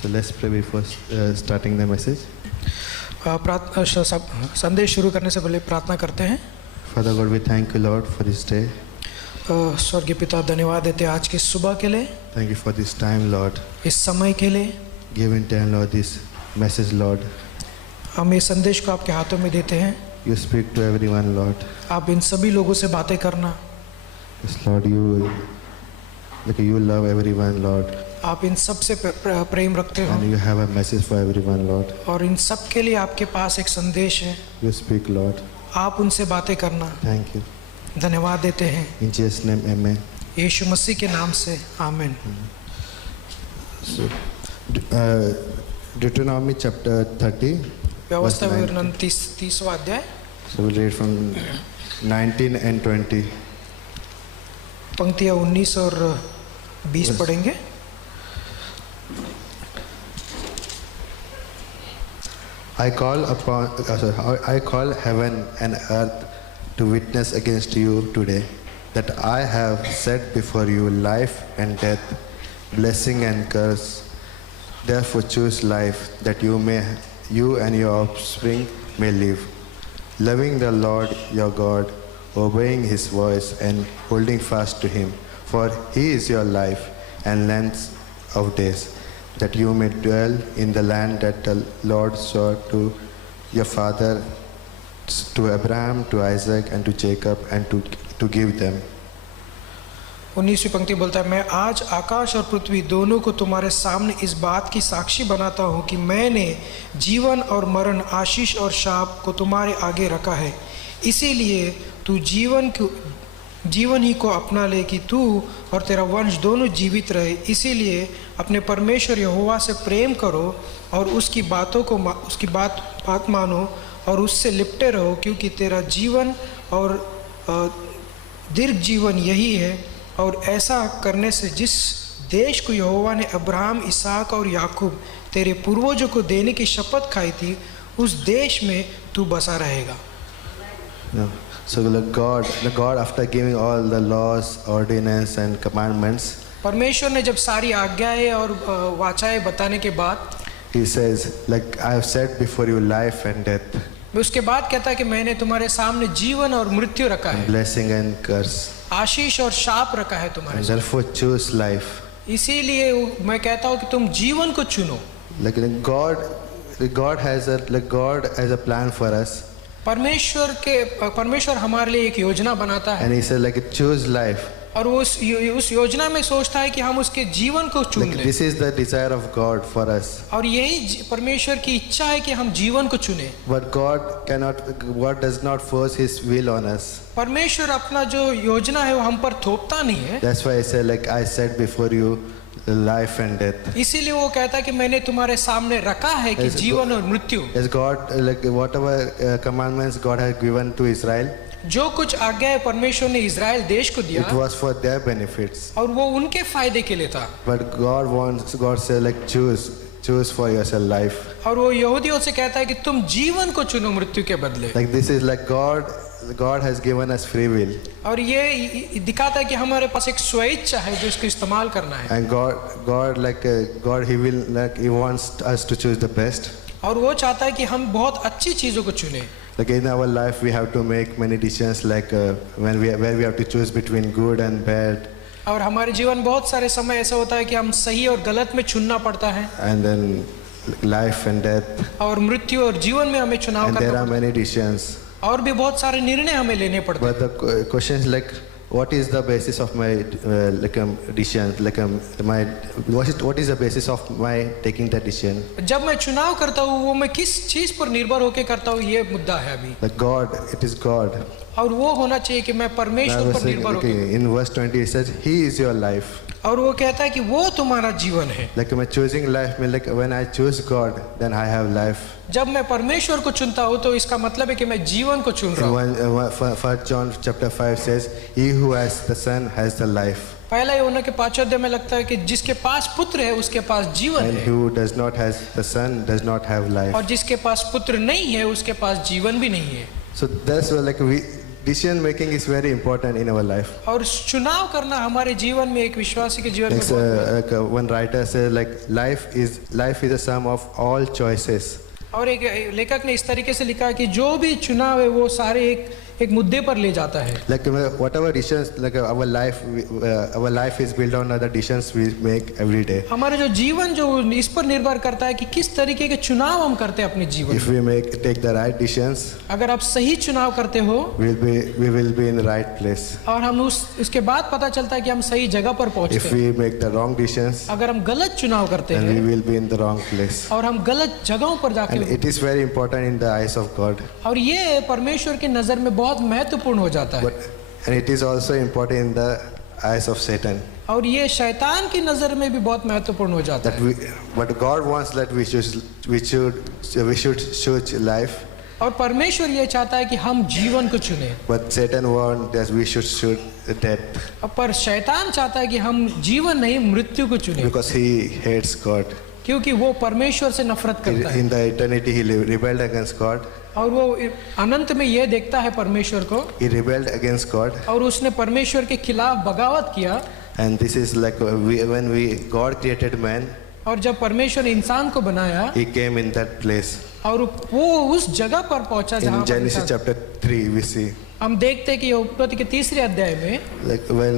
So let's pray before starting the message. संदेश शुरू करने से पहले प्रार्थना करते हैं। Father God, we thank you, Lord, for this day. स्वर्गीय पिता, धन्यवाद देते हैं आज की सुबह के लिए, Thank you for this time, Lord. इस समय के लिए। Give in time, Lord, this message, Lord. हम ये संदेश को आपके हाथों में देते हैं। You speak to everyone, Lord. आप इन सभी लोगों से बातें करना। Yes, Lord, you love everyone, Lord. आप इन सब से प्रेम रखते हो And you have a message for everyone, Lord. और इन सब के लिए आपके पास एक संदेश है। You speak, Lord. आप उनसे बातें करना। Thank you. धन्यवाद देते हैं In Jesus' name, amen. यीशु मसीह के नाम से, आमीन। So, Deuteronomy chapter 30. व्यवस्था verse विवरण 30वां अध्याय, So we'll read from 19 and 20. पंक्तियाँ 19 और 20 पढ़ेंगे। I call heaven and earth to witness against you today that I have set before you life and death, blessing and curse. Therefore choose life that you and your offspring may live, loving the Lord your God, obeying his voice and holding fast to him. For he is your life and length of days, that you may dwell in the land that the Lord swore to your father, to Abraham, to Isaac and to Jacob, and to give them. 19वीं पंक्ति बोलता है, मैं आज आकाश और पृथ्वी दोनों को तुम्हारे सामने इस बात की साक्षी बनाता हूँ कि मैंने जीवन और मरण, आशीष और शाप को तुम्हारे आगे रखा है। इसीलिए तू जीवन ही को अपना ले कि तू और तेरा वंश दोनों जीवित रहे। इसीलिए अपने परमेश्वर यहोवा से प्रेम करो और उसकी बात मानो और उससे लिपटे रहो, क्योंकि तेरा जीवन और दीर्घ जीवन यही है। और ऐसा करने से जिस देश को यहोवा ने अब्राहम, इसहाक और याकूब तेरे पूर्वजों को देने की शपथ खाई थी, उस देश में तू बसा रहेगा। So the God after giving all the laws, ordinance and commandments, परमेश्वर ने जब सारी आज्ञाएं और वाचाएं बताने के बाद, he says, like I have set before you life and death, उसके बाद कहता है कि मैंने तुम्हारे सामने जीवन और मृत्यु रखा है, blessing and curse. आशीष और शाप रखा है तुम्हारे And सामने। therefore choose life. इसीलिए मैं कहता हूँ कि तुम जीवन को चुनो। Like God has a plan for us. परमेश्वर हमारे लिए एक योजना बनाता है And he said like choose life. और वो उस योजना में सोचता है कि हम उसके जीवन को चुन Like लें। this is the desire of God for us. और यही परमेश्वर की इच्छा है कि हम जीवन को चुने। But God does not force his will on us. परमेश्वर अपना जो योजना है वो हम पर थोपता नहीं है। That's why I said like I set before you life and death. इसीलिए वो कहता है कि मैंने तुम्हारे सामने रखा है कि जीवन और मृत्यु। As God like whatever commandments God has given to Israel, जो कुछ आज्ञा परमेश्वर ने इजराइल देश को दिया, it was for their benefits. और वो उनके फायदे के लिए था। But God said like choose for yourself life. और वो यहूदियों से कहता है कि तुम जीवन को चुनो मृत्यु के बदले। Like this is like God has given us free will. और ये दिखाता है कि हमारे पास एक स्वेच्छा है जो इसको इस्तेमाल करना है। And God he wants us to choose the best. और वो चाहता है कि हम बहुत अच्छी चीजों को चुने। Like in our life we have to make many decisions like where we have to choose between good and bad. और हमारे जीवन बहुत सारे समय ऐसा होता है कि हम सही और गलत में चुनना पड़ता है। And then life and death. और मृत्यु और जीवन में हमें चुनाव And करना there are पड़ता है। Money decisions. और भी बहुत सारे निर्णय हमें लेने पड़ते हैं। But the question is like what is the basis of my decision? What is the basis of my taking that decision? जब मैं चुनाव करता हूँ वो मैं किस चीज पर निर्भर होकर करता हूँ, ये मुद्दा है अभी। Like God, it is God. और वो होना चाहिए कि मैं परमेश्वर पर निर्भर होकर। In verse 20 it says he is your life. और वो कहता है कि वो तुम्हारा जीवन है। Like मैं choosing life mean like when I choose God then I have life. जब मैं परमेश्वर को चुनता हूँ तो इसका मतलब है कि मैं जीवन को चुन रहा हूँ। 1 John chapter 5 says he who has the son has the life. पहला यूहन्ना के 5 अध्याय में लगता है कि जिसके पास पुत्र है उसके पास जीवन And है, who does not has the son does not have life. और जिसके पास पुत्र नहीं है उसके पास जीवन भी नहीं है। So that's why like decision making is very important in our life. और चुनाव करना हमारे जीवन में, एक विश्वासी के जीवन में Like, one writer says, like life is a sum of all choices. और एक लेखक ने इस तरीके से लिखा है कि जो भी चुनाव है वो सारे एक मुद्दे पर ले जाता है। Like whatever decisions, like our life is built on the decisions we make every day. हमारे जो जीवन जो इस पर निर्भर करता है कि किस तरीके के चुनाव हम करते हैं अपने जीवन If में। we take the right decisions, अगर आप सही चुनाव करते हो we will be in the right place. और हम उसके बाद पता चलता है कि हम सही जगह पर पहुंचते If हैं। we make the wrong decisions, अगर हम गलत चुनाव करते then हैं we will be in the wrong place. और हम गलत जगहों पर जाके, And it is very important in the eyes of God. और ये परमेश्वर की नजर में बहुत महत्वपूर्ण हो जाता है। And it is also important in the eyes of Satan. और ये शैतान की नजर में भी बहुत महत्वपूर्ण हो जाता है। But God wants that we should choose life. और परमेश्वर ये चाहता है कि हम जीवन को चुने, But Satan wants that we should choose death. पर शैतान चाहता है कि हम जीवन नहीं मृत्यु को चुने, Because he hates God. क्योंकि वो परमेश्वर से नफरत करता है In the eternity he rebelled against God. और वो अनंत में ये देखता है परमेश्वर को, He rebelled against God. और उसने परमेश्वर के खिलाफ बगावत किया। And this is like when God created man, और जब परमेश्वर ने इंसान को बनाया he came in that place. और वो उस जगह पर पहुंचा जहाँ In पर Genesis इंसान- chapter 3 we see हम देखते हैं कि उत्पत्ति के 3 अध्याय में like when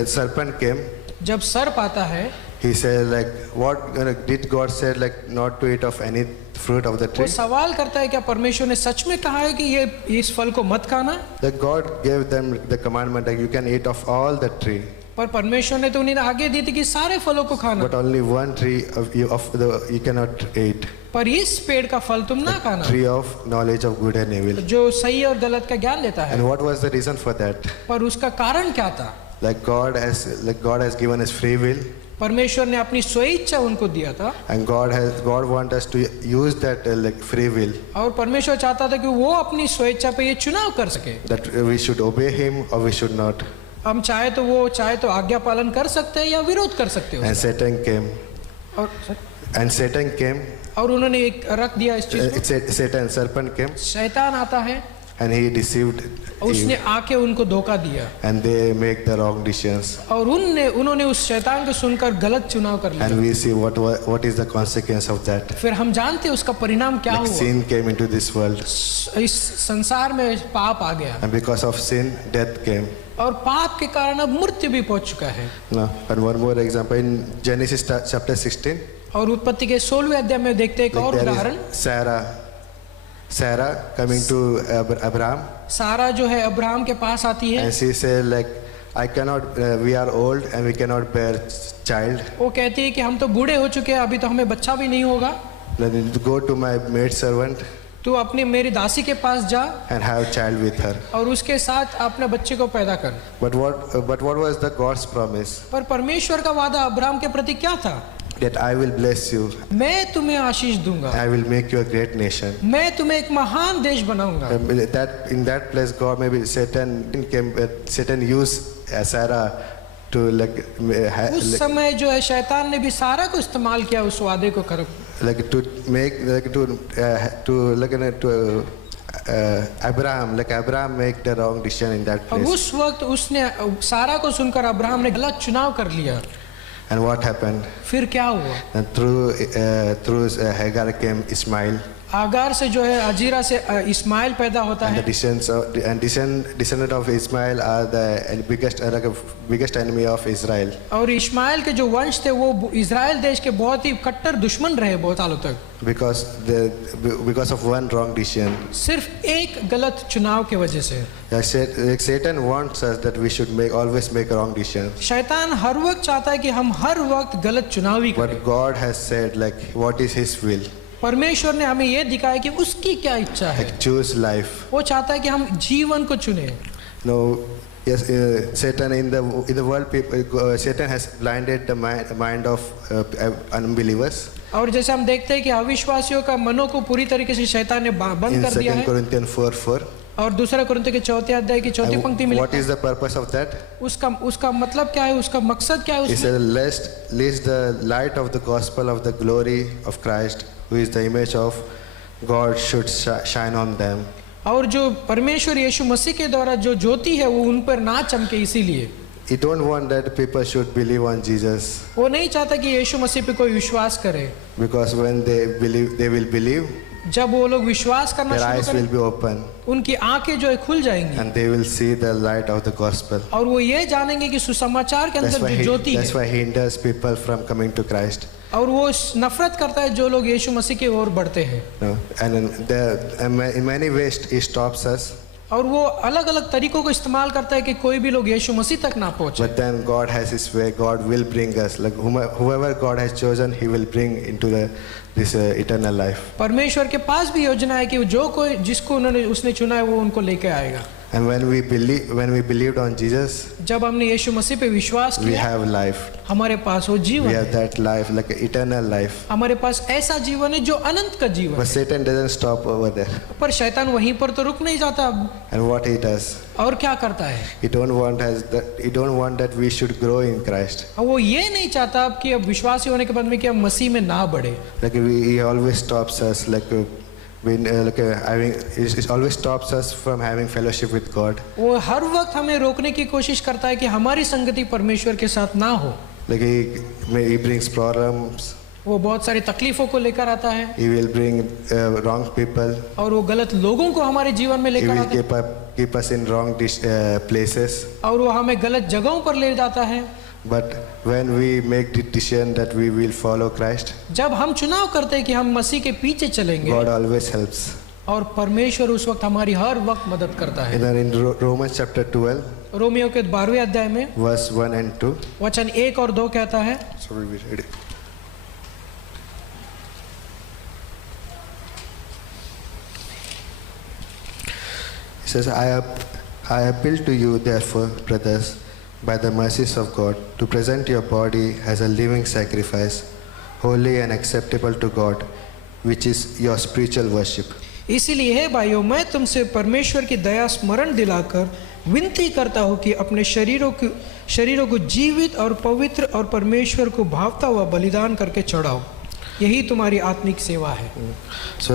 a serpent came, जब सर्प आता है, he said like what did God said like not to eat of any fruit of the वो tree. सवाल करता है क्या परमेश्वर ने सच में कहा है कि ये इस फल को मत खाना? That God gave them the commandment that you can eat of all the tree, पर परमेश्वर ने तो उन्हें आगे दी थी कि सारे फलों को खाना, but only one tree you cannot eat. पर इस पेड़ का फल तुम ना खाना Tree of knowledge of good and evil. जो सही और गलत का ज्ञान देता है। And what was the reason for that? पर उसका कारण क्या था? Like God has given us free will, परमेश्वर ने अपनी स्वेच्छा उनको दिया था, and God want us to use that like free will, और परमेश्वर चाहता था कि वो अपनी स्वेच्छा पे ये चुनाव कर सके। that we should obey Him or we should not. हम चाहे तो आज्ञा पालन कर सकते हैं या विरोध कर सकते हो। And Satan came. और उन्होंने एक रख दिया इस चीज को। Satan, serpent came, शैतान आता है, and he deceived उसने Eve, आके उनको धोखा दिया, and they make the wrong decisions. और उन्होंने उस शैतान को सुनकर गलत चुनाव कर लिया। And we see what is the consequence of that. फिर हम जानते हैं उसका परिणाम क्या Like हुआ। sin came into this world, इस संसार में पाप आ गया, and because of sin, death came. और पाप के कारण अब मृत्यु भी पहुंच चुका है। No. And one more example in Genesis chapter 16. और उत्पत्ति के 16वें अध्याय में देखते हैं एक और Like there उदाहरण। is Sarah coming to Abraham, सारा जो है अब्राहम के पास आती है, and she said like, I cannot, we are old and we cannot bear child. वो कहती है कि हम तो बूढ़े हो चुके हैं, अभी तो हमें बच्चा भी नहीं होगा, Then go to my maid servant तू अपनी मेरी दासी के पास जा and have child with her. और उसके साथ अपने बच्चे को पैदा कर। But what was the God's promise? पर परमेश्वर का वादा अब्राहम के प्रति क्या था? That I will bless you, मैं तुम्हें आशीष दूंगा, I will make you a great nation. मैं तुम्हें एक महान देश बनाऊंगा। That in that place, God maybe Satan used Sarah to उस समय जो है शैतान ने भी सारा को इस्तेमाल किया उस वादे को कर, Abraham make the wrong decision in that अब place. उस वक्त उसने सारा को सुनकर अब्राहम ने गलत चुनाव कर लिया। And what happened? फिर क्या हुआ? And through Hagar came Ishmael. आगार से जो है अजीरा से इस्माइल पैदा होता And है, the descendant of Ismail are the biggest enemy of Israel. और इस्माइल के जो वंश थे वो इजराइल देश के बहुत ही कट्टर दुश्मन रहे बहुत सालों तक, Because of one wrong decision. सिर्फ एक गलत चुनाव के वजह से। Satan wants us that we should always make wrong decisions. शैतान हर वक्त चाहता है कि हम हर वक्त गलत चुनाव ही करें। But God has said like what is His will? परमेश्वर ने हमें यह दिखाया कि उसकी क्या इच्छा है। Like choose life. वो चाहता है कि हम जीवन को चुने। No, yes, Satan in the world, Satan has blinded the mind of unbelievers. और जैसे हम देखते हैं कि अविश्वासियों का मनों को पूरी तरीके से शैतान ने बंद In कर दिया 2 है। Corinthians 4:4. और दूसरा कुरिन्थियों के 4 अध्याय की 4 पंक्ति में What is the purpose of that? उसका मतलब क्या है, उसका मकसद क्या है He उसमें? said, lest the light of the gospel of the glory of Christ, who is the image of God, should shine on them. और जो परमेश्वर यीशु मसीह के द्वारा जो ज्योति है वो उन पर ना चमके, इसीलिए He don't want that people should believe on Jesus, वो नहीं चाहता कि यीशु मसीह पे कोई विश्वास करे, because when they believe, they will believe, जब वो लोग विश्वास करना their शुरू eyes will करें be open उनकी आंखें जो है खुल जाएंगी and they will see the light of the gospel. और वो ये जानेंगे कि सुसमाचार के That's अंदर why जो ज्योति that's है, why he hinders people from coming to Christ. और वो नफरत करता है जो लोग यीशु मसीह की ओर बढ़ते हैं, No? And in many ways he stops us. और वो अलग अलग तरीकों को इस्तेमाल करता है कि कोई भी लोग यीशु मसीह तक ना पहुंचे। But then God has His way. God will bring us. Like whoever God has chosen, He will bring into this eternal life. परमेश्वर के पास भी योजना है कि जो कोई जिसको उसने चुना है वो उनको लेके आएगा। And when we believed on Jesus, जब हमने यीशु मसीह पे विश्वास we किया, have life. हमारे पास वो जीवन We have है, that life, like eternal life. हमारे पास ऐसा जीवन है जो अनंत का जीवन But है। Satan doesn't stop over there. पर शैतान वहीं पर तो रुक नहीं जाता अब, And what he does, और क्या करता है, he don't want that we should grow in Christ. वो ये नहीं चाहता अब कि अब विश्वासी होने के बाद में कि हम मसीह में ना बढ़े। Like he always stops us, it always stops us from having fellowship with God. वो हर वक्त हमें रोकने की कोशिश करता है कि हमारी संगति परमेश्वर के साथ ना हो। Like he brings problems. वो बहुत सारी तकलीफों को लेकर आता है, He will bring wrong people. और वो गलत लोगों को हमारे जीवन में He लेकर will आता है, keep us in wrong places. और वो हमें गलत जगहों पर ले जाता है। But when we make the decision that we will follow Christ, जब हम चुनाव करते हैं कि हम मसीह के पीछे चलेंगे, God always helps. और परमेश्वर उस वक्त हमारी हर वक्त मदद करता है। In Romans chapter 12, रोमियो के 12वें अध्याय में verse 1 and 2. वचन 1 और 2 कहता है, Sorry, we read it. It says, I appeal to you, therefore, brothers, by the mercies of God, to present your body as a living sacrifice, holy and acceptable to God, which is your spiritual worship. इसीलिए है भाइयों, मैं तुमसे परमेश्वर की दया स्मरण दिलाकर विनती करता हूँ कि अपने शरीरों को जीवित और पवित्र और परमेश्वर को भावता हुआ बलिदान करके चढ़ाओ, यही तुम्हारी आत्मिक सेवा है। So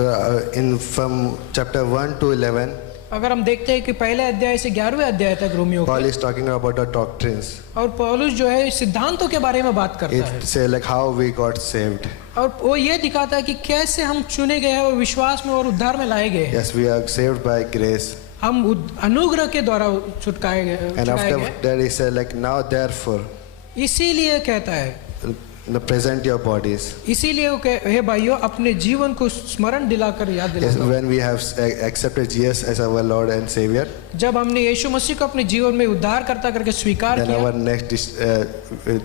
from chapter 1 to 11, अगर हम देखते हैं कि पहले अध्याय से 11वें अध्याय तक Romeo Paul is talking about the doctrines. और पौलुस जो है सिद्धांतों के बारे में बात करता है, It say like how we got saved. और वो ये दिखाता है कि कैसे हम चुने गए हैं और विश्वास में और उद्धार में लाए गए हैं। Yes, we are saved by grace. हम अनुग्रह के द्वारा छुटकाए गए। And after that he said like now therefore, इसीलिए कहता है, present your bodies. इसीलिए वो हे भाइयों, अपने जीवन को स्मरण दिलाकर याद Yes, दिलाओ। when we have accepted Jesus as our Lord and Savior, जब हमने यीशु मसीह को अपने जीवन में उद्धार करता करके स्वीकार then किया, our next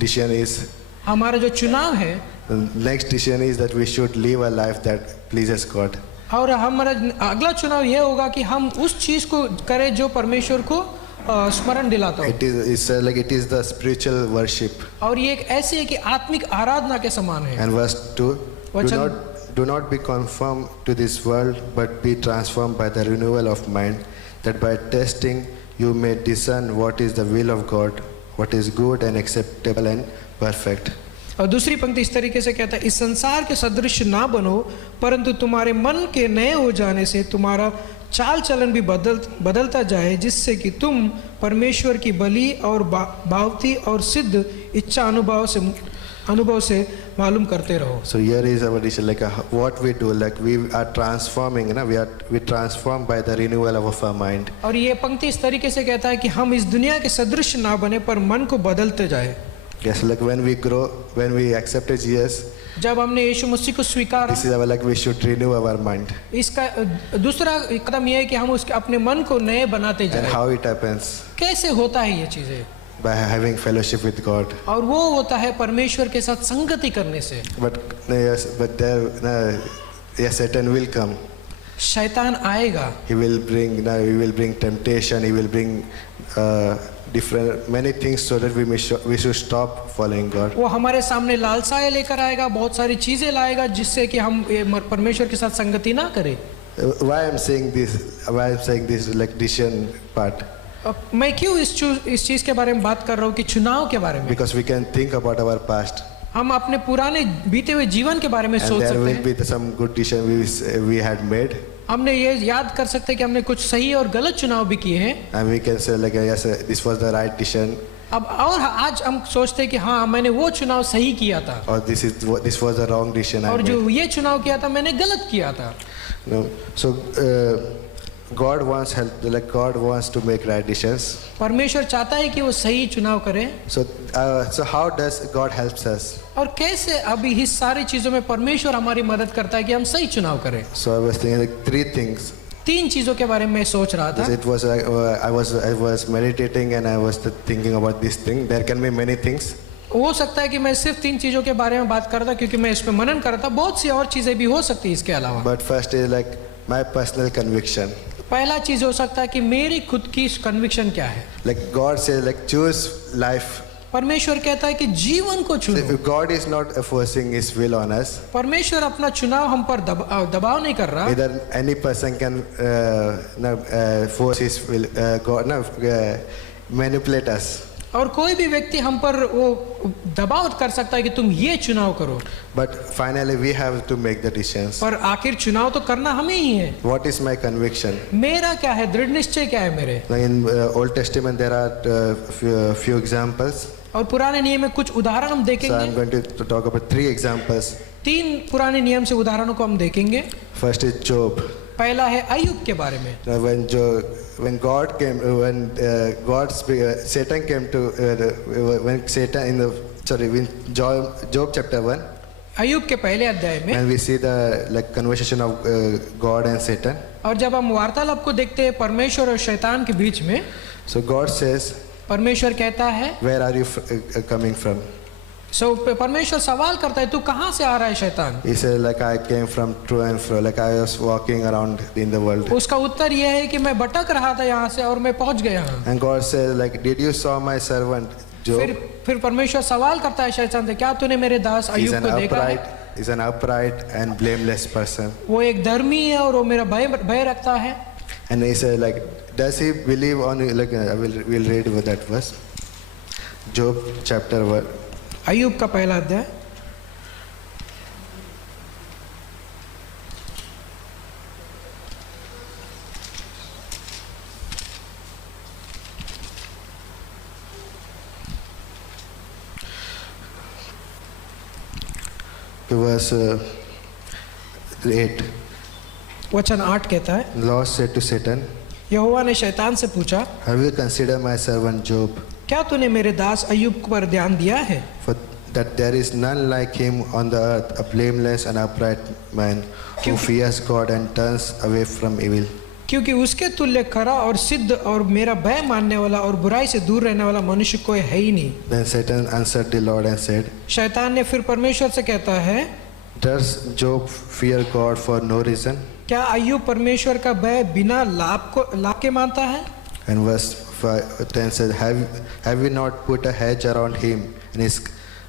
decision is हमारा जो चुनाव है, that we should live a life that pleases God. और हमारा अगला चुनाव यह होगा कि हम उस चीज को करें जो परमेश्वर को स्मरण दिलाता हो। It is the spiritual worship. और ये एक ऐसी है कि आत्मिक आराधना के समान है। And verse 2, वचन- do not be conformed to this world, but be transformed by the renewal of mind, that by testing you may discern what is the will of God, what is good and acceptable and perfect. और दूसरी पंक्ति इस तरीके से कहता है, इस संसार के सदृश ना बनो, परंतु तुम्हारे मन के नए हो जाने से तुम्हारा चाल चलन भी बदलता जाए, जिससे कि तुम परमेश्वर की बलि और भावती और सिद्ध इच्छा अनुभव से मालूम करते रहो। So here is our decision, like what we do, like we are transforming, we transform by the renewal of our mind. और ये पंक्ति इस तरीके से कहता है कि हम इस दुनिया के सदृश ना बने पर मन को बदलते जाए। Yes, like when we grow, when we accepted Jesus, जब हमने यीशु मसीह को स्वीकारा, this is our, like we should renew our mind. इसका दूसरा कदम यह है कि हम उसके अपने मन को नए बनाते And जाए। how it happens? कैसे होता है ये चीजें? By having fellowship with God. और वो होता है परमेश्वर के साथ संगति करने से। But Satan will come. शैतान आएगा, He will bring temptation. He will bring many things so that we should stop following God. वो हमारे सामने लालसाएं लेकर आएगा, बहुत सारी चीजें लाएगा जिससे कि हम परमेश्वर के साथ संगति ना करें। Why I'm saying this like decision part? मैं क्यों इस चीज के बारे में बात कर रहा हूँ कि चुनाव के बारे में? Because we can think about our past. हम अपने पुराने बीते हुए जीवन के बारे में and सोच there सकते will हैं। be some good decisions we had made, हमने ये याद कर सकते हैं कि हमने कुछ सही और गलत चुनाव भी किए हैं। and we can say like yes, this was the right decision, अब और आज हम सोचते हैं कि हाँ मैंने वो चुनाव सही किया था, or this was the wrong decision I और made. जो ये चुनाव किया था मैंने गलत किया था। No. So God wants help, like God wants to make right decisions. परमेश्वर चाहता है कि वो सही चुनाव करें। So how does God helps us? और कैसे अभी इस सारी चीजों में परमेश्वर हमारी मदद करता है कि हम सही चुनाव करें। So I was thinking like three things. 3 चीजों के बारे में सोच रहा था। It was I was meditating and I was thinking about this thing. There can be many things. हो सकता है कि मैं सिर्फ 3 चीजों के बारे में बात कर रहा था क्योंकि मैं इस पे मनन कर रहा था, बहुत सी और चीजें भी हो सकती है इसके अलावा। But first is like my personal conviction. पहला चीज हो सकता है कि मेरी खुद की कन्विक्शन क्या है। Like God says like choose life. परमेश्वर कहता है कि जीवन को So चुनो। if God is not forcing His will on us. परमेश्वर अपना चुनाव हम पर दबाव नहीं कर रहा। Either any person can force his will, God manipulate us. और कोई भी व्यक्ति हम पर वो दबाव कर सकता है कि तुम ये चुनाव करो, But finally we have to make the decisions. पर आखिर चुनाव तो करना हमें ही है। What is my conviction? मेरा क्या है, दृढ़ निश्चय क्या है मेरे। Like in Old Testament there are few examples. और पुराने नियम में कुछ उदाहरण हम So I'm देखेंगे। going to talk about 3 examples. 3 पुराने नियम से उदाहरणों को हम देखेंगे। First is Job. पहला है अय्यूब के बारे में। Now when God came, Satan came to when Satan when Job chapter 1, अय्यूब के पहले अध्याय में, and we see the like conversation of God and Satan. और जब हम वार्तालाप को देखते हैं परमेश्वर और शैतान के बीच में, So God says, परमेश्वर कहता है, where are you coming from? परमेश्वर सवाल करता है तू कहाँ से आ रहा है शैतान। He said like I came from to and fro, like I was walking around in the world. उसका उत्तर यह है कि मैं भटक रहा था यहाँ से और मैं पहुँच गया हूँ। And God says like did you saw my servant Job? फिर परमेश्वर सवाल करता है शैतान से, क्या तूने मेरे दास He's अय्यूब को देखा है? He's an upright and blameless person. वो एक धर्मी है और वो मेरा भय रखता है। And he said like does he believe on you? Like we'll read with that verse. Job chapter 1. अय्यूब का पहला अध्याय। Verse 8. वचन 8 कहता है, The Lord said to Satan, यहोवा ने शैतान से पूछा, have you considered my servant Job? क्या तूने मेरे दास अय्यूब पर ध्यान दिया है? For that there is none like him on the earth, a blameless and upright man who fears God and turns away from evil. क्योंकि उसके तुल्य खरा और सिद्ध और मेरा भय मानने वाला और बुराई से दूर रहने वाला मनुष्य कोई है ही नहीं। Then Satan answered the Lord and said, शैतान ने फिर परमेश्वर से कहता है, does Job fear God for no reason? क्या अय्यूब परमेश्वर का भय बिना लाभ के मानता है? And verse 10 says, have we not put a hedge around him and his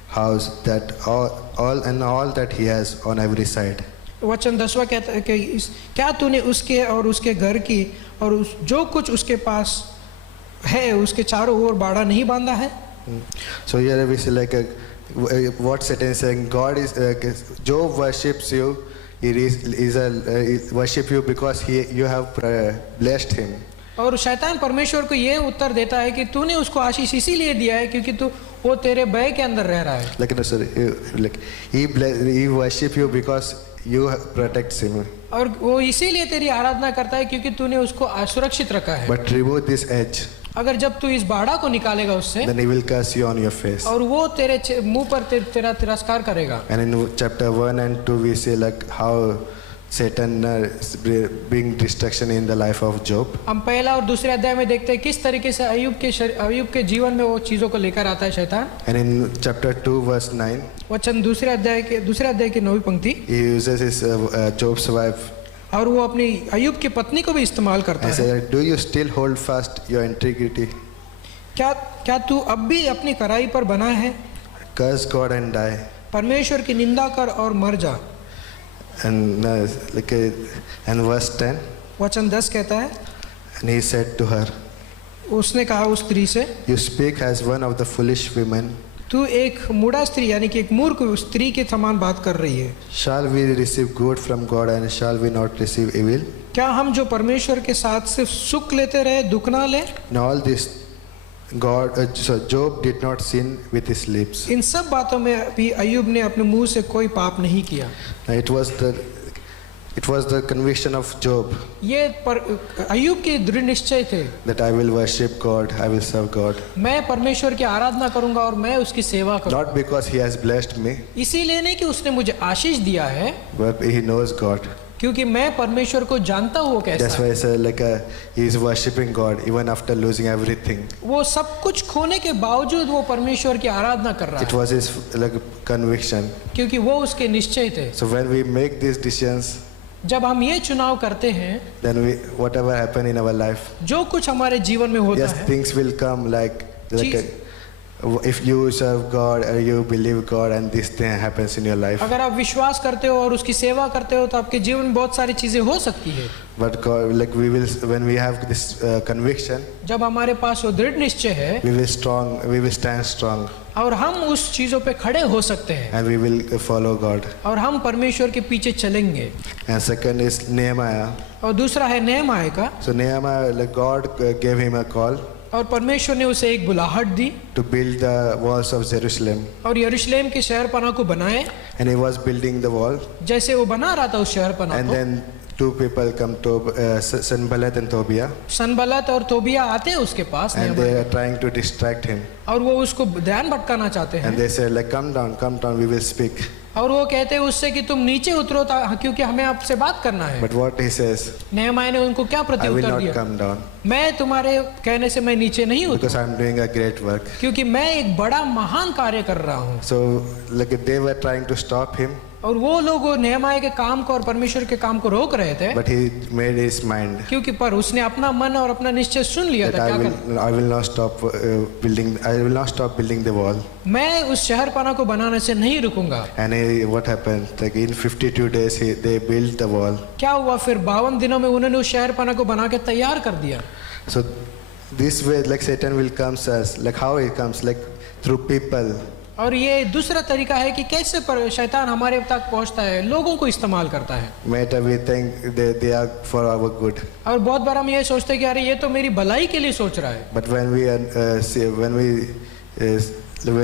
house, that all that he has on every side? वचन 10वां कहता है कि क्या तूने उसके और उसके घर की और जो कुछ उसके पास है उसके चारों ओर बाड़ा नहीं बांधा है? So here we see like what Satan is saying. God is Job worships you. He worship you because you have blessed him. और शैतान परमेश्वर को ये उत्तर देता है कि तूने उसको आशीष इसीलिए दिया है क्योंकि वो तेरे भय के अंदर रह रहा है। Like no, sorry, like he worship you because you protect him. और वो इसीलिए तेरी आराधना करता है क्योंकि तूने उसको सुरक्षित रखा है। But remove this edge. अगर जब तू इस बाड़ा को निकालेगा उससे, then he will curse you on your face. और वो तेरे मुंह पर तेरा तिरस्कार करेगा। And in chapter 1 and 2 we see like how Satan bring destruction in the life of Job. हम पहला और दूसरे अध्याय में देखते हैं किस तरीके से अय्यूब के जीवन में वो चीजों को लेकर आता है शैतान। And in chapter 2 verse 9 वचन दूसरे अध्याय की 9वीं पंक्ति, he uses his Job's wife. और वो अपनी अय्यूब की पत्नी को भी इस्तेमाल करता He है। said, do you still hold fast your integrity? क्या तू अब भी अपनी कराई पर बना है? Curse God and die. परमेश्वर की निंदा कर और मर जा। And and verse 10, वचन 10 कहता है, and he said to her, उसने कहा उस स्त्री से, you speak as one of the foolish women. तू एक मूढ़ा स्त्री यानी कि एक मूर्ख स्त्री के समान बात कर रही है। Shall we receive good from God and shall we not receive evil? क्या हम जो परमेश्वर के साथ सिर्फ सुख लेते रहे, दुख ना ले? In all this, Job did not sin with his lips. इन सब बातों में भी अय्यूब ने अपने मुंह से कोई पाप नहीं किया। It was the conviction of Job ये अय्यूब के दृढ़ निश्चय थे that I will worship God, I will serve God. मैं परमेश्वर की आराधना करूंगा और मैं उसकी सेवा करूंगा। Not because he has blessed me, इसीलिए नहीं कि उसने मुझे आशीष दिया है, but he knows God. क्योंकि मैं परमेश्वर को जानता हूँ वो कैसा That's है। why I say he is worshiping God even after losing everything. वो सब कुछ खोने के बावजूद वो परमेश्वर की आराधना कर रहा It है, was his conviction. क्योंकि वो उसके निश्चय थे। So when we make these decisions, जब हम ये चुनाव करते हैं, then whatever happen in our life, जो कुछ हमारे जीवन में होता yes, है, things will come if you serve God or you believe God and this thing happens in your life. अगर आप विश्वास करते हो और उसकी सेवा करते हो तो आपके जीवन में बहुत सारी चीजें हो सकती है। But God, when we have this conviction, जब हमारे पास वो दृढ़ निश्चय है, we will stand strong, और हम उस चीजों पे खड़े हो सकते हैं, and we will follow God. और हम परमेश्वर के पीछे चलेंगे। And second is Nehemiah. और दूसरा है नेहमाया का। So Nehemiah, God gave him a call और परमेश्वर ने उसे एक बुलाहट दी to build the walls of Jerusalem, और यरूशलेम के शहरपनाह को बनाए। and he was building the wall, जैसे वो बना रहा था उस शहरपनाह and को, then two people come to Sanballat and Tobiah, सनबलत और तोबिया आते हैं उसके पास and नेहमाया, they are trying to distract him, और वो उसको ध्यान भटकाना चाहते and हैं, they say come down, we will speak. और वो कहते हैं उससे कि तुम नीचे उतरो क्योंकि हमें आपसे बात करना है। But what he says, नेहमाया ने उनको क्या I will प्रत्युत्तर not दिया? come down मैं तुम्हारे कहने से मैं नीचे नहीं because उतरूं, I am doing a great work. क्योंकि मैं एक बड़ा महान कार्य कर रहा हूँ। So they were trying to stop him, और वो लोग नेहमाया के काम को और परमेश्वर के काम को रोक रहे थे, but he made his mind क्योंकि पर उसने अपना मन और अपना निश्चय सुन लिया that था क्या कर, I will not stop building the wall. मैं उस शहरपनाह को बनाने से नहीं रुकूंगा। And what happened? In 52 days they built the wall. क्या हुआ फिर 52 दिनों में उन्होंने उस शहरपनाह को बना के तैयार कर दिया। So this way, Satan will come us, how he comes, through people. और ये दूसरा तरीका है कि कैसे शैतान हमारे तक पहुंचता है, लोगों को इस्तेमाल करता है। Maybe we think they are for our good. और बहुत बार हम ये सोचते हैं कि अरे ये तो मेरी भलाई के लिए सोच रहा है। But when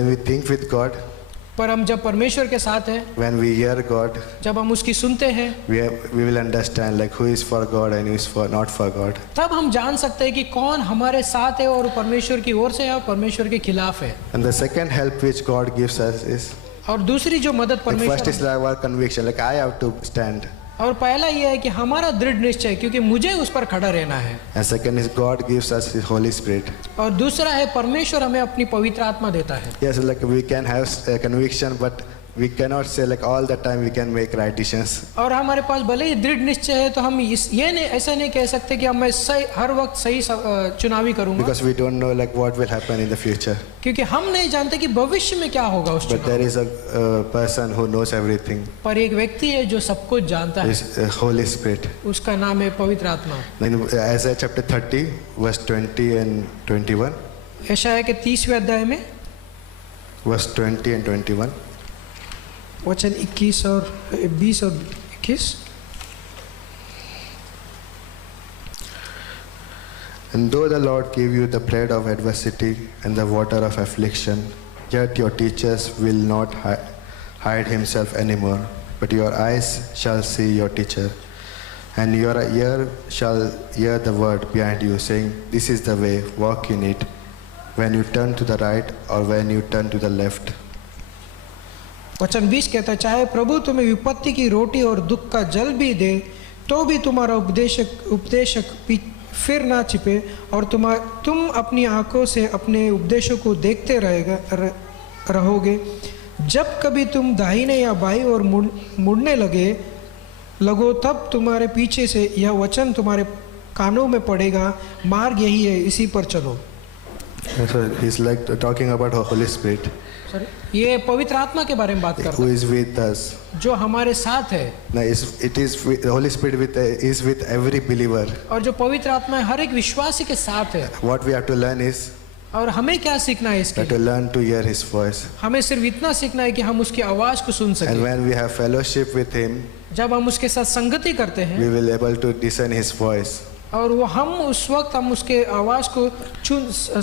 we think with God, पर हम जब परमेश्वर के साथ हैं, when we hear God, जब हम उसकी सुनते हैं, we will understand who is for God and who is not for God. तब हम जान सकते हैं कि कौन हमारे साथ है और परमेश्वर की ओर से है और परमेश्वर के खिलाफ है। And the second help which God gives us is, और दूसरी जो मदद first is परमेश्वर, our conviction, I have to stand. और पहला ये है कि हमारा दृढ़ निश्चय, क्योंकि मुझे उस पर खड़ा रहना है। And second is God gives us His Holy Spirit. और दूसरा है परमेश्वर हमें अपनी पवित्र आत्मा देता है। Yes, we can have a conviction, but we cannot say all the time we can make right decisions. और हमारे पास भले ही दृढ़ निश्चय है तो हम ऐसा नहीं कह सकते कि मैं हर वक्त सही चुनावी करूंगा, Because we don't know what will happen in the future. क्योंकि हम नहीं जानते कि भविष्य में क्या होगा उस But चुनाव there में। is a person who knows everything. पर एक व्यक्ति है जो सब कुछ जानता है, Is Holy Spirit. उसका नाम है पवित्र आत्मा। In Isaiah chapter 30, verse 20 and 21. यशायाह के 30वें अध्याय में Verse 20 and 21. वचन 21 और 20 और 21। And though the Lord give you the bread of adversity and the water of affliction, yet your teachers will not hide himself anymore, but your eyes shall see your teacher, and your ear shall hear the word behind you, saying, This is the way, walk in it, when you turn to the right or when you turn to the left. वचन 20 कहता है, चाहे प्रभु तुम्हें विपत्ति की रोटी और दुख का जल भी दे तो भी तुम्हारा उपदेशक फिर ना छिपे, और तुम अपनी आंखों से अपने उपदेशों को देखते रहोगे। जब कभी तुम दाहिने या बाईं ओर मुड़ने लगो तब तुम्हारे पीछे से यह वचन तुम्हारे कानों में पड़ेगा, मार्ग यही है, इसी पर चलो। So he's talking about Holy Spirit. ये पवित्र आत्मा के बारे में बात करता Who है, is with us. जो हमारे साथ है। Now the Holy Spirit is with every believer. और जो पवित्र आत्मा है हर एक विश्वासी के साथ है। What we have to learn is, और हमें क्या सीखना है इसके But to लिए? learn to hear His voice. हमें सिर्फ इतना सीखना है कि हम उसकी आवाज को सुन And सकें। when we have fellowship with Him, जब हम उसके साथ संगति करते हैं we will able to discern His voice. और वो हम उस वक्त हम उसके आवाज को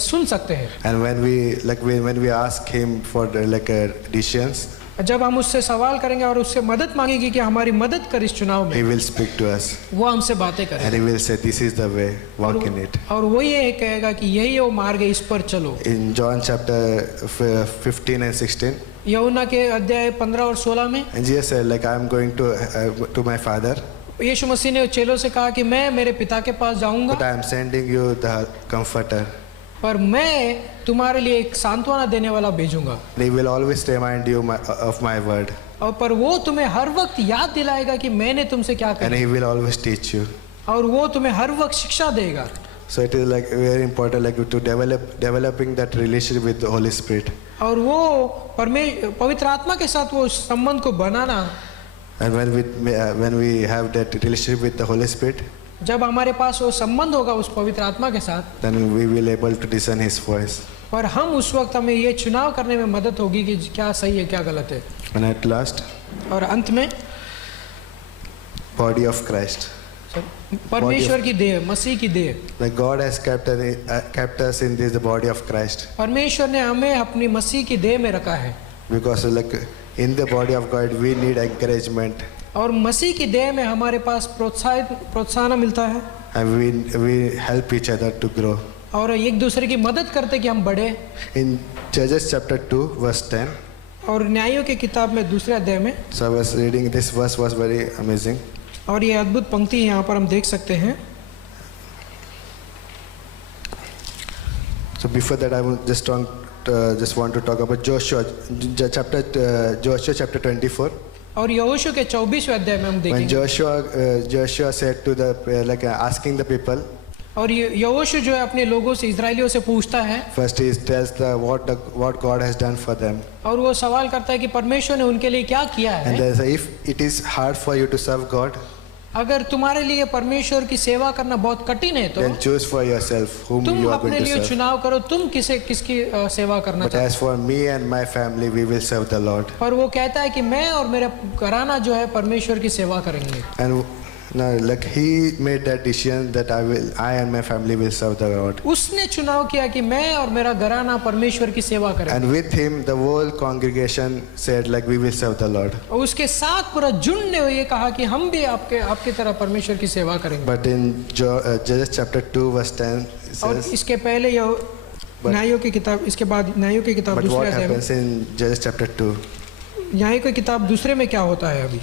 सुन सकते हैं। And when we ask Him for decisions, जब हम उससे सवाल करेंगे और उससे मदद मांगेंगे कि हमारी मदद कर इस चुनाव He में, will speak to us वो हमसे बातें and करेगा He will say, "This is the way. Walk in it." और वो ये कहेगा कि यही वो मार्ग है, इस पर चलो। In John chapter 15 and 16, यूहन्ना के अध्याय 15 और 16 में and Jesus said, "I am going to my Father, यीशु मसीह ने चेलों से कहा कि मैं मेरे पिता के पास जाऊंगा, but I am sending you the Comforter. पर मैं तुम्हारे लिए एक सांत्वना देने वाला भेजूंगा, He will always remind you of my word, और पर वो तुम्हें हर वक्त याद दिलाएगा कि मैंने तुमसे क्या and कहा, He will always teach you." और वो तुम्हें हर वक्त शिक्षा देगा। So it is very important to developing that relationship with the Holy Spirit. और वो पवित्र आत्मा के साथ वो संबंध को बनाना, And when we have that relationship with the Holy Spirit, जब हमारे पास वो संबंध होगा उस पवित्र आत्मा के साथ, then we will able to discern His voice. और हम उस वक्त हमें ये चुनाव करने में मदद होगी कि क्या सही है क्या गलत है। And at last, और अंत में body of Christ. परमेश्वर की देह, मसीह की देह, Like God has kept us in this the body of Christ, परमेश्वर ने हमें अपनी मसीह की देह में रखा है, because in the body of God we need encouragement, और मसीह की देह में हमारे पास प्रोत्साहन मिलता है, and we help each other to grow. और एक दूसरे की मदद करते कि हम बढ़े। In Judges chapter 2 verse 10, और न्यायों की किताब में दूसरे अध्याय में, so I was reading this verse, was very amazing. और ये अद्भुत पंक्ति यहाँ पर हम देख सकते हैं। So before that, I would just want to talk about Joshua chapter 24. और यहोशू के 24वें अध्याय में हम When देखेंगे, Joshua said to the asking the people, और यहोशू जो है अपने लोगों से, इजरायलियों से पूछता है, first he tells what God has done for them, और वो सवाल करता है कि परमेश्वर ने उनके लिए क्या किया and है। they say, if it is hard for you to serve God, अगर तुम्हारे लिए परमेश्वर की सेवा करना बहुत कठिन है तो then choose for yourself whom तुम you are अपने going to लिए serve. चुनाव करो, तुम किसकी सेवा करना But चाहते as for me and my family, we will serve the Lord. हो। पर वो कहता है कि मैं और मेरा घराना जो है परमेश्वर की सेवा करेंगे। And now, he made that decision that I and my family will serve the Lord. उसने चुनाव किया कि मैं और मेरा घराना परमेश्वर की सेवा करेंगे, And with him, the whole congregation said, we will serve the Lord. और उसके साथ पूरा झुंड ने ये कहा कि हम भी आपके तरह परमेश्वर की सेवा करेंगे। But in Judges chapter 2 verse 10, it और says, इसके पहले न्यायों की किताब, इसके बाद न्यायों की किताब but दूसरे what अध्याय में, happens in Judges chapter 2? न्यायों की किताब दूसरे में क्या होता है अभी,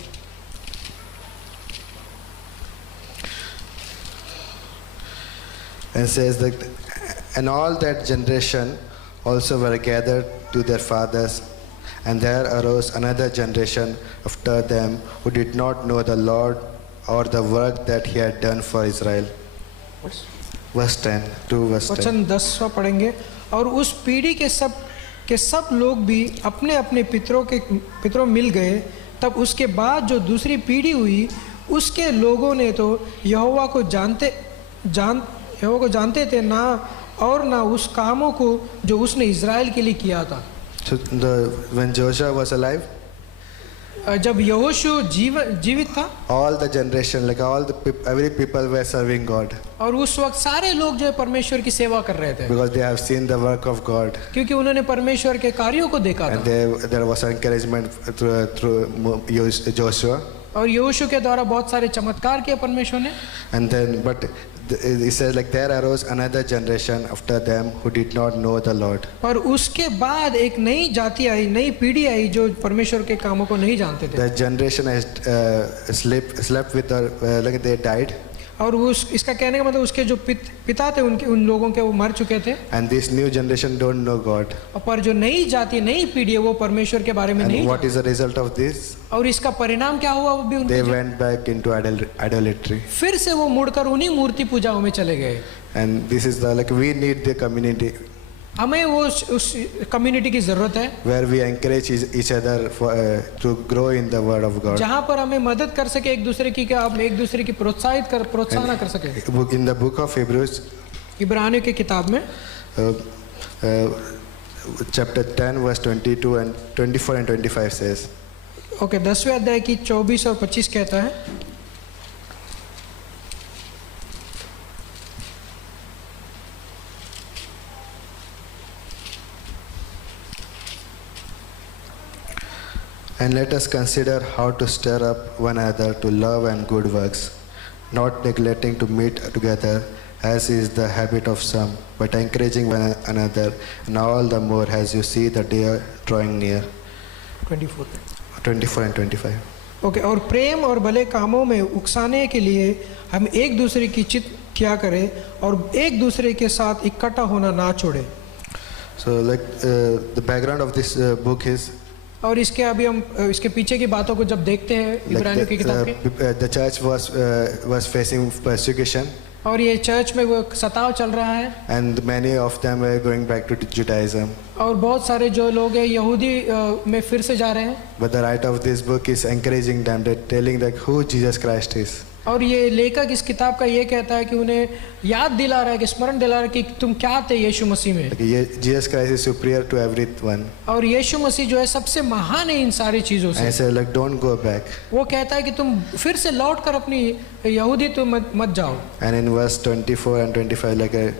And says that, and all that generation also were gathered to their fathers, and there arose another generation after them who did not know the Lord or the work that He had done for Israel. Verse 10, 2 verse 10. वचन 10वां पढ़ेंगे। और उस पीढ़ी के सब लोग भी अपने अपने पितरों मिल गए। तब उसके बाद जो दूसरी पीढ़ी हुई, उसके लोगों ने तो यहोवा को जानते थे ना, और ना उस कामों को जो उसने इज़राइल के लिए किया था। So when Joshua was alive, जब यहोशू जीवित था, all the generation, every people were serving God, और उस वक्त सारे लोग जो है परमेश्वर की सेवा कर रहे थे, because they have seen the work of God, क्योंकि उन्होंने परमेश्वर के कार्यों को देखा and था। there was encouragement through Joshua. और यहोशू के द्वारा बहुत सारे चमत्कार किए परमेश्वर ने। And then, but it says there arose another generation after them who did not know the Lord. और उसके बाद एक नई जाति आई, नई पीढ़ी आई जो परमेश्वर के कामों को नहीं जानते थे। The generation has slept with they died. और इसका कहने का मतलब उसके जो पिता थे उन लोगों के वो मर चुके थे। And this new generation don't know God. पर जो नई जाति, नई पीढ़ी है वो परमेश्वर के बारे में And नहीं what is the result of this? और इसका परिणाम क्या हुआ? वो भी They उनके went back into idolatry. फिर से वो मुड़कर उन्हीं मूर्ति पूजाओं में चले गए। And this is we need the community हमें वो उस कम्युनिटी की जरूरत है where we encourage each other to grow in the word of God. जहाँ पर हमें मदद कर सके एक दूसरे की, हम एक दूसरे की प्रोत्साहन कर सके। In the book of Hebrews, इब्रानियों की किताब में chapter 10 verse 22 and 24 and 25 says, okay 10वें अध्याय की 24 और 25 कहता है, and let us consider how to stir up one another to love and good works, not neglecting to meet together as is the habit of some, but encouraging one another, and all the more as you see the day drawing near. 24 24 and 25. Okay और प्रेम और भले कामों में उकसाने के लिए हम एक दूसरे की चित किया करें और एक दूसरे के साथ इकट्ठा होना ना छोड़े. So the background of this book is और इसके अभी हम इसके पीछे की बातों को जब देखते हैं इब्रानियों की किताब की, the church was facing persecution, और ये चर्च में वो सताव चल रहा है, and many of them were going back to Judaism. और बहुत सारे जो लोग हैं यहूदी में फिर से जा रहे हैं. But the writer of this book is encouraging them, that telling that who Jesus Christ is. और ये लेखक इस किताब का ये कहता है कि उन्हें याद दिला रहा है, कि स्मरण दिला रहा है कि तुम क्या थे यीशु मसीह में. Jesus Christ is superior to everyone. और यीशु मसीह जो है सबसे महान है इन सारी चीजों से. And say like don't go back. वो कहता है कि तुम फिर से लौट कर अपनी यहूदी तुम मत जाओ. And in verse 24 and 25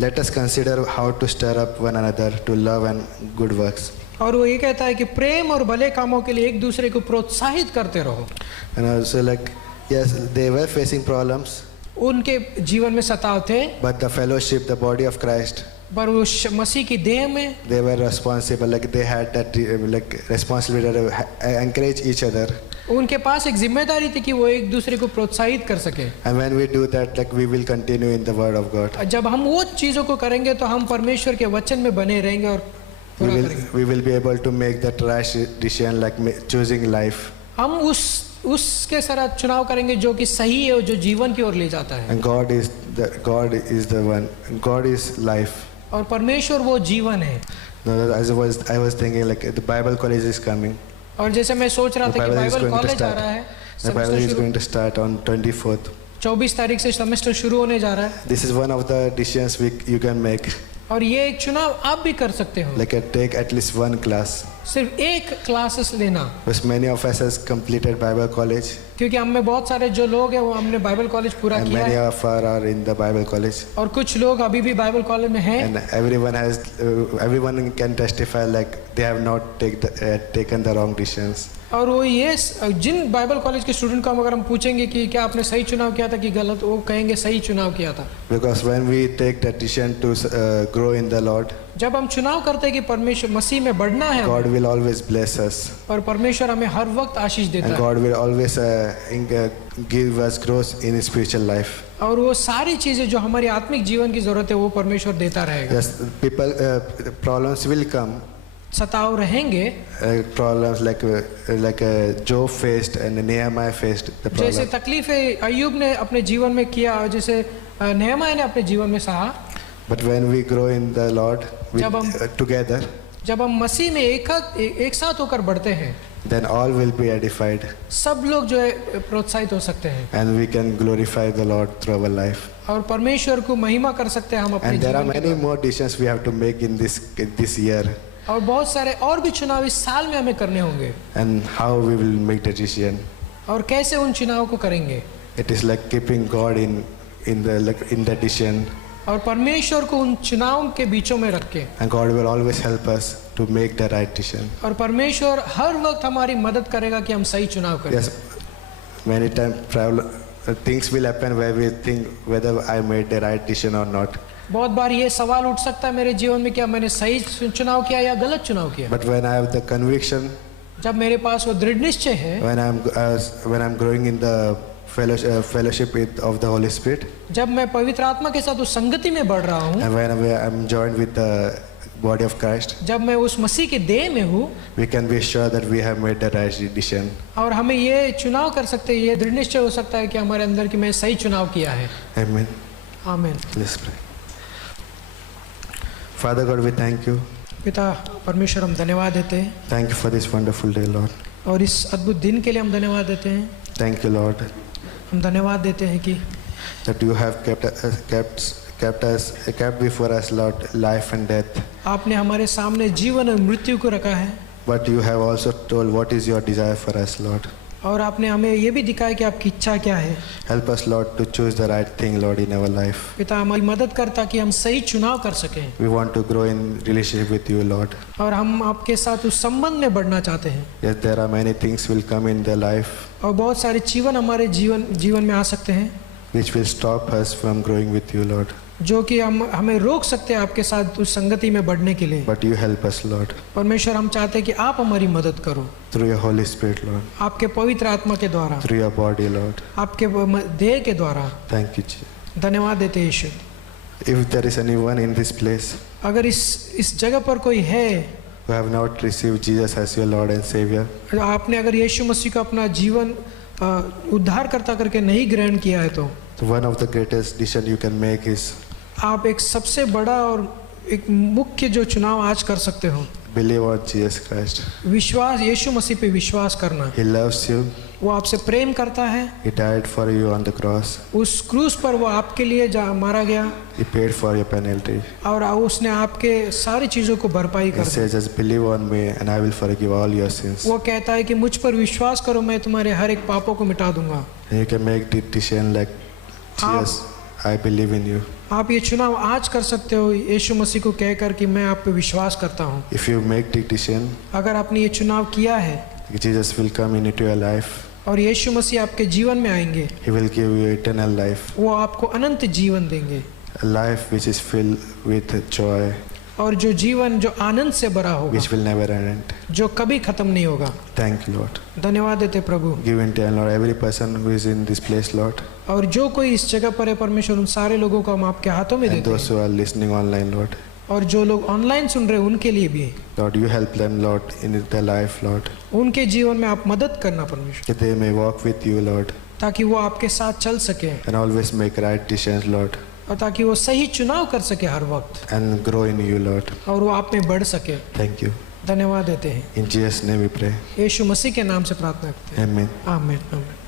let us consider how to stir up one another to love and good works. और वो ये कहता है कि प्रेम और भले कामों के लिए एक दूसरे को प्रोत्साहित करते रहो. And also yes, they were facing problems. उनके जीवन में सताव थे. But the fellowship, the body of Christ, पर उस मसीह की देह में they were responsible. They had that responsibility to encourage each other. उनके पास एक जिम्मेदारी थी कि वो एक दूसरे को प्रोत्साहित कर सके. And when we do that, we will continue in the word of God. जब हम वो चीजों को करेंगे तो हम परमेश्वर के वचन में बने रहेंगे और we will be able to make that rash decision, choosing life. हम उसके साथ चुनाव करेंगे जो कि सही है और जो जीवन की ओर ले जाता है. And God is the one. God is life. और परमेश्वर वो जीवन है. As I was thinking, the Bible college is coming. और जैसे मैं सोच रहा था कि बाइबल कॉलेज आ रहा है. The Bible is going to start on 24th. 24 तारीख से सेमेस्टर शुरू होने जा रहा है. This is one of the decisions you can make. और ये एक चुनाव आप भी कर सकते हो. Take at least one class. सिर्फ एक क्लासेस लेना. Because many of us has completed Bible college. क्योंकि हम में बहुत सारे जो लोग हैं वो हमने बाइबल कॉलेज पूरा किया है. Many of us are in the Bible college. और कुछ लोग अभी भी बाइबल कॉलेज में हैं. And everyone can testify they have not taken the wrong decisions. और वो ये जिन बाइबल कॉलेज के स्टूडेंट को अगर हम पूछेंगे कि क्या आपने सही चुनाव किया था कि गलत, वो कहेंगे सही चुनाव किया था. Because when we take that decision to grow in the Lord, जब हम चुनाव करते हैं कि परमेश्वर मसीह में बढ़ना है, God will always bless us. और परमेश्वर हमें हर वक्त आशीष देता है. And God will always give us growth in spiritual life. और वो सारी चीजें जो हमारी आत्मिक जीवन की जरूरत है वो परमेश्वर देता रहेगा. Yes, problems will come. सताव रहेंगे. Problems like Job faced and Nehemiah faced the problem. जैसे तकलीफें अय्यूब ने अपने जीवन में किया, जैसे नेहमाया ने अपने जीवन में सहा. But when we grow in the Lord together, जब हम मसीह में एक साथ होकर बढ़ते हैं, then all will be edified. सब लोग जो है प्रोत्साहित हो सकते हैं. And we can glorify the Lord through our life. और परमेश्वर को महिमा कर सकते हैं हम अपने जीवन में. And there are many more decisions we have to make in this year. और बहुत सारे और भी चुनाव इस साल में हमें करने होंगे. And how we will make the decision. और कैसे उन चुनाव को करेंगे. It is like keeping God in the decision. और परमेश्वर को उन चुनाव के बीचों में रख के. And God will always help us to make the right decision. और परमेश्वर हर वक्त हमारी मदद करेगा कि हम सही चुनाव करें. Yes, many times things will happen where we think whether I made the right decision or not. बहुत बार ये सवाल उठ सकता है मेरे जीवन में, क्या मैंने सही चुनाव किया या गलत चुनाव किया. But when I have the conviction, जब मेरे पास वो दृढ़ निश्चय है, when I'm growing in the fellowship of the Holy Spirit, जब मैं पवित्र आत्मा के साथ उस संगति में बढ़ रहा हूँ, and when I'm joined with the body of Christ, जब मैं उस मसीह के देह में हूँ, we can be sure that we have made the right decision. और हमें ये चुनाव कर सकते हैं, ये दृढ़ निश्चय हो सकता है कि हमारे अंदर कि मैं सही चुनाव किया है. Amen. आमीन. Let's pray. Father God, we thank you. पिता परमेश्वर हम धन्यवाद देते हैं. Thank you for this wonderful day, Lord. और इस अद्भुत दिन के लिए हम धन्यवाद देते हैं. Thank you, Lord, हम धन्यवाद देते हैं कि that you have kept before us, Lord, life and death. आपने हमारे सामने जीवन और मृत्यु को रखा है, But you have also told what is your desire for us, Lord. और आपने हमें ये भी दिखाया कि आपकी इच्छा क्या है। Help us, Lord, to choose the right thing, Lord, in our life. पिता हमारी मदद कर ताकि हम सही चुनाव कर सकें, We want to grow in relationship with you, Lord. और हम आपके साथ उस संबंध में बढ़ना चाहते हैं। Yes, there are many things will come in the life और बहुत सारे जीवन हमारे जीवन में आ सकते हैं which will stop us from growing with you, Lord. जो कि हमें रोक सकते हैं आपके साथ उस संगति में बढ़ने के लिए। But you help us, Lord, परमेश्वर, हम चाहते हैं कि आप हमारी मदद करो through your Holy Spirit, Lord, आपके पवित्र आत्मा के द्वारा, through your body, Lord. आपके देह के द्वारा। Thank you, Jesus. धन्यवाद देते हैं यीशु। If there is anyone in this place अगर इस जगह पर कोई है who have not received Jesus as your Lord and Savior, आपने अगर यीशु मसीह को अपना जीवन उद्धारकर्ता करके नहीं ग्रहण किया है, तो one of the greatest decision you can make is आप एक सबसे बड़ा और एक मुख्य जो चुनाव आज कर सकते हो, believe on Jesus Christ. विश्वास, यीशु मसीह पे विश्वास करना। He loves you. वो आपसे प्रेम करता है, He died for you on the cross. उस क्रूस पर वो आपके लिए मारा गया, He paid for your penalty. और उसने आपके सारी चीज़ों को भरपाई He कर दी। says, just believe on me and I will forgive all your sins. वो कहता है कि मुझ पर विश्वास करो, मैं तुम्हारे हर एक पापों को मिटा दूंगा। And you can make the decision like, Jesus, I believe in you. आप ये चुनाव आज कर सकते हो यीशु मसीह को कहकर कि मैं आप पे विश्वास करता हूँ। If you make the decision, अगर आपने ये चुनाव किया है Jesus will come into your life. और यीशु मसीह आपके जीवन में आएंगे, He will give you eternal life. वो आपको अनंत जीवन देंगे, A life which is filled with joy, और जो जीवन जो आनंद से भरा होगा, which will never end. जो कभी खत्म नहीं होगा। Thank you, Lord. धन्यवाद देते प्रभु। Give in time, Lord, every person who is in this place, Lord, और जो कोई इस जगह पर है परमेश्वर, उन सारे लोगों को हम आपके हाथों में and देते those हैं, who are listening online, Lord. और जो लोग ऑनलाइन सुन रहे हैं उनके लिए भी, Lord, you help them, Lord, in their life, Lord, उनके जीवन में आप मदद करना परमेश्वर, that they may walk with you, Lord, ताकि वो आपके साथ चल सके, and always make right decisions, Lord, और ताकि वो सही चुनाव कर सके हर वक्त, and grow in you, Lord. और वो आप में बढ़ सके। Thank you. धन्यवाद देते हैं, In Jesus' name we pray. यीशु मसीह के नाम से प्रार्थना करते हैं, Amen. आमीन आमीन।